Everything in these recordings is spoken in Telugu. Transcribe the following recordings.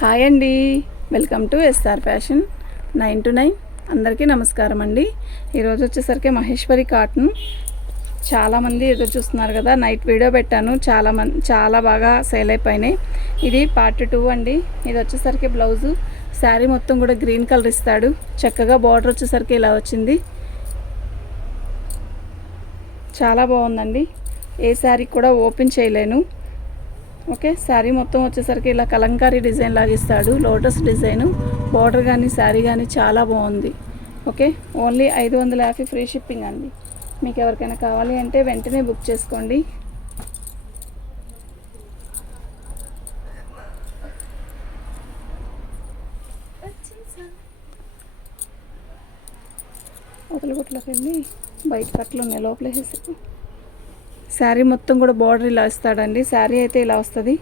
హాయ్ అండి. Welcome to SR fashion nine to nine. అందరికీ నమస్కారం అండి. ఈరోజు వచ్చేసరికి మహేశ్వరి కాటన్. చాలామంది ఎదురు చూస్తున్నారు కదా నైట్ వీడియో పెట్టాను. చాలా మంది చాలా బాగా సేల్ అయిపోయినాయి. ఇది పార్ట్ టూ అండి. ఇది వచ్చేసరికి బ్లౌజు శారీ మొత్తం కూడా గ్రీన్ కలర్ ఇస్తాడు. చక్కగా బార్డర్ వచ్చేసరికి ఇలా వచ్చింది. చాలా బాగుందండి. ఏ శారీ కూడా ఓపెన్ చేయలేను. ఓకే శారీ మొత్తం వచ్చేసరికి ఇలా కలంకారీ డిజైన్ లాగా ఇస్తాడు. Lotus design. బార్డర్ కానీ శారీ కానీ చాలా బాగుంది. ఓకే ఓన్లీ ఐదు వందల యాభై ఫ్రీ షిప్పింగ్ అండి. మీకు ఎవరికైనా కావాలి అంటే వెంటనే బుక్ చేసుకోండి. అవతల వెళ్ళి బయట కట్టలు ఉన్నాయి లోపల వేసేసి శారీ మొత్తం కూడా బార్డర్ ఇలా ఇస్తాడండి. శారీ అయితే ఇలా వస్తుంది.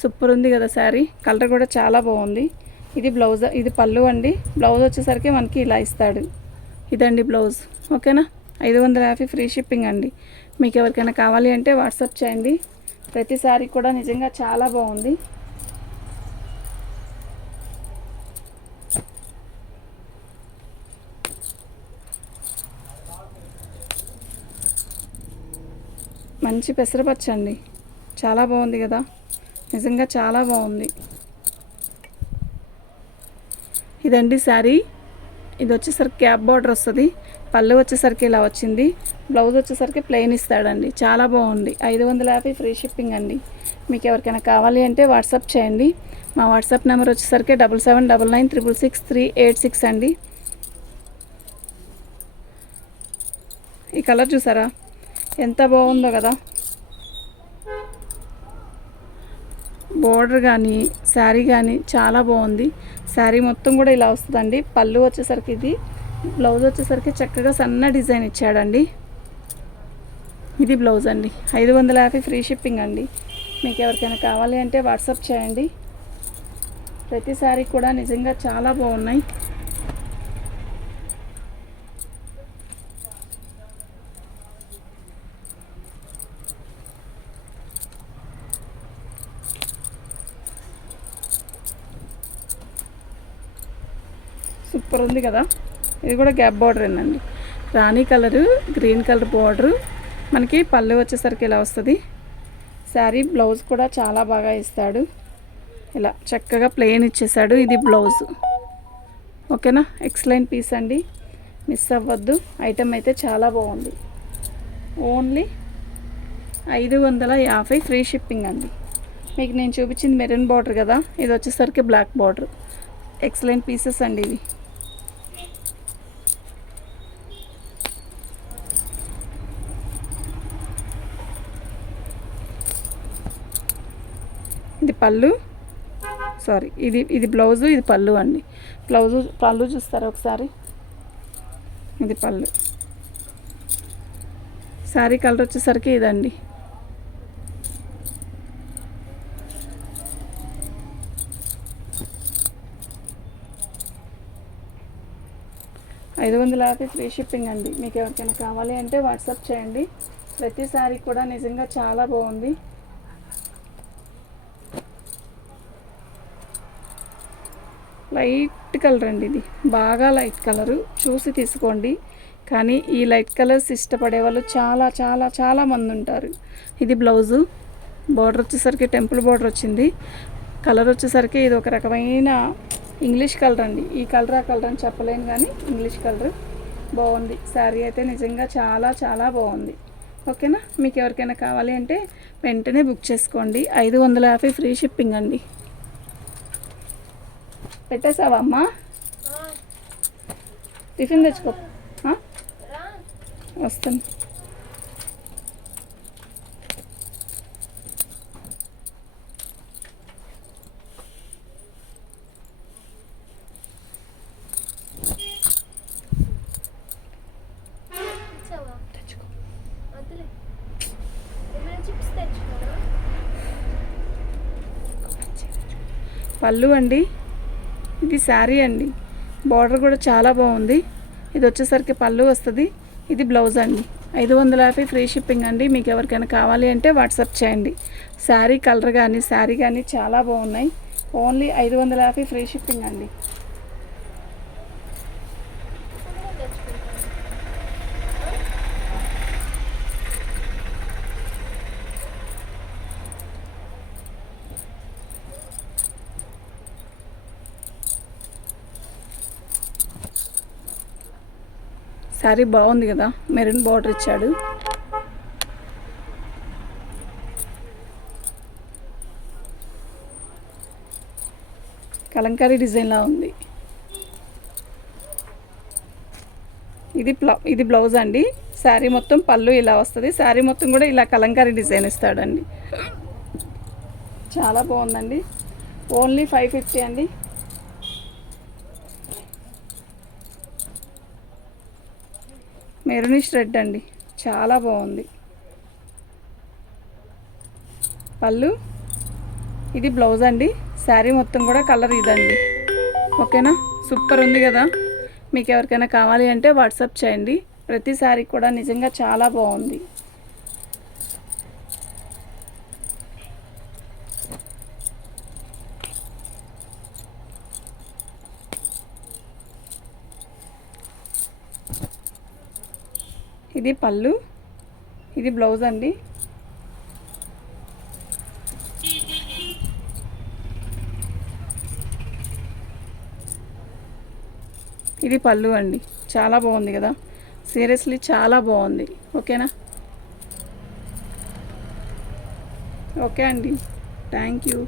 సూపర్ ఉంది కదా శారీ. కలర్ కూడా చాలా బాగుంది. ఇది బ్లౌజ్ ఇది పళ్ళు అండి. బ్లౌజ్ వచ్చేసరికి మనకి ఇలా ఇస్తాడు. ఇదండి బ్లౌజ్. ఓకేనా? ఐదు వందల యాభై ఫ్రీ షిప్పింగ్ అండి. మీకు ఎవరికైనా కావాలి అంటే వాట్సాప్ చేయండి. ప్రతి శారీ కూడా నిజంగా చాలా బాగుంది. మంచి పెసరపచ్చండి చాలా బాగుంది కదా. నిజంగా చాలా బాగుంది. ఇదండి శారీ. ఇది వచ్చేసరికి క్యాప్ బార్డర్ వస్తుంది. పళ్ళు వచ్చేసరికి ఇలా వచ్చింది. బ్లౌజ్ వచ్చేసరికి ప్లెయిన్ ఇస్తాడండి. చాలా బాగుంది. ఐదు వందల యాభై ఫ్రీ షిప్పింగ్ అండి. మీకు ఎవరికైనా కావాలి అంటే వాట్సాప్ చేయండి. మా వాట్సాప్ నెంబర్ వచ్చేసరికి double seven double nine triple six three eight six అండి. ఈ కలర్ చూసారా? ఎంత బాగుందో కదా. బోర్డర్ కానీ శారీ కానీ చాలా బాగుంది. శారీ మొత్తం కూడా ఇలా వస్తుందండి. పళ్ళు వచ్చేసరికి ఇది బ్లౌజ్ వచ్చేసరికి చక్కగా సన్న డిజైన్ ఇచ్చాడండి. ఇది బ్లౌజ్ అండి. ఐదు వందల యాభై ఫ్రీ షిప్పింగ్ అండి. మీకు ఎవరికైనా కావాలి అంటే వాట్సాప్ చేయండి. ప్రతి శారీ కూడా నిజంగా చాలా బాగున్నాయి. సూపర్ ఉంది కదా. ఇది కూడా గ్యాప్ బార్డర్ అండి రాణి కలరు గ్రీన్ కలర్ బార్డరు మనకి పళ్ళు వచ్చేసరికి ఇలా వస్తుంది. శారీ బ్లౌజ్ కూడా చాలా బాగా ఇస్తాడు. ఇలా చక్కగా ప్లెయిన్ ఇచ్చేసాడు ఇది బ్లౌజ్. ఓకేనా? ఎక్సలెంట్ పీస్ అండి. మిస్ అవ్వద్దు. ఐటమ్ అయితే చాలా బాగుంది. ఓన్లీ ఐదు వందల యాభై ఫ్రీ షిప్పింగ్ అండి. మీకు నేను చూపించింది మెరూన్ బార్డర్ కదా. ఇది వచ్చేసరికి బ్లాక్ బార్డర్ ఎక్సలెంట్ పీసెస్ అండి ఇవి. ఇది పళ్ళు. సారీ ఇది ఇది బ్లౌజు ఇది పళ్ళు అండి. బ్లౌజు పళ్ళు చూస్తారా ఒకసారి? ఇది పళ్ళు. శారీ కలర్ వచ్చేసరికి ఇదండి. ఐదు వందల యాభై ఫ్రీ షిప్పింగ్ అండి. మీకు ఎవరికైనా కావాలి అంటే వాట్సాప్ చేయండి. ప్రతి శారీ కూడా నిజంగా చాలా బాగుంది. లైట్ కలర్ అండి ఇది. బాగా లైట్ కలరు. చూసి తీసుకోండి. కానీ ఈ లైట్ కలర్స్ ఇష్టపడే వాళ్ళు చాలా చాలా చాలా మంది ఉంటారు. ఇది బ్లౌజు. బార్డర్ వచ్చేసరికి టెంపుల్ బార్డర్ వచ్చింది. కలర్ వచ్చేసరికి ఇది ఒక రకమైన ఇంగ్లీష్ కలర్ అండి. ఈ కలర్ ఆ కలర్ అని చెప్పలేను కానీ ఇంగ్లీష్ కలర్ బాగుంది. శారీ అయితే నిజంగా చాలా చాలా బాగుంది. ఓకేనా? మీకు ఎవరికైనా కావాలి అంటే వెంటనే బుక్ చేసుకోండి. ఐదు వందల యాభై ఫ్రీ షిప్పింగ్ అండి. పెట్టేసావా అమ్మా టిఫిన్ తెచ్చుకో? వస్తాను? పళ్ళు అండి. ఇది శారీ అండి. బార్డర్ కూడా చాలా బాగుంది. ఇది వచ్చేసరికి పళ్ళు వస్తుంది. ఇది బ్లౌజ్ అండి. ఐదు వందల యాభై ఫ్రీ షిప్పింగ్ అండి. మీకు ఎవరికైనా కావాలి అంటే వాట్సాప్ చేయండి. శారీ కలర్ కానీ శారీ కానీ చాలా బాగున్నాయి. ఓన్లీ ఐదు వందల యాభై ఫ్రీ షిప్పింగ్ అండి కూడా తెచ్చుకుంటాను శారీ బాగుంది కదా మెరూన్ బార్డర్ ఇచ్చాడు. కలంకారీ డిజైన్లా ఉంది. ఇది బ్లౌ ఇది బ్లౌజ్ అండి. శారీ మొత్తం పళ్ళు ఇలా వస్తుంది. శారీ మొత్తం కూడా ఇలా కలంకారీ డిజైన్ ఇస్తాడండి. చాలా బాగుందండి. ఓన్లీ ఫైవ్ ఫిఫ్టీ అండి. మెరూనిష్ రెడ్ అండి. చాలా బాగుంది. పళ్ళు. ఇది బ్లౌజ్ అండి. శారీ మొత్తం కూడా కలర్ ఇదండి. ఓకేనా? సూపర్ ఉంది కదా. మీకు ఎవరికైనా కావాలి అంటే వాట్సాప్ చేయండి. ప్రతి శారీ కూడా నిజంగా చాలా బాగుంది. ఇది పళ్ళు. ఇది బ్లౌజ్ అండి. ఇది పళ్ళు అండి. చాలా బాగుంది కదా. సీరియస్లీ చాలా బాగుంది. ఓకేనా? ఓకే అండి. Thank you.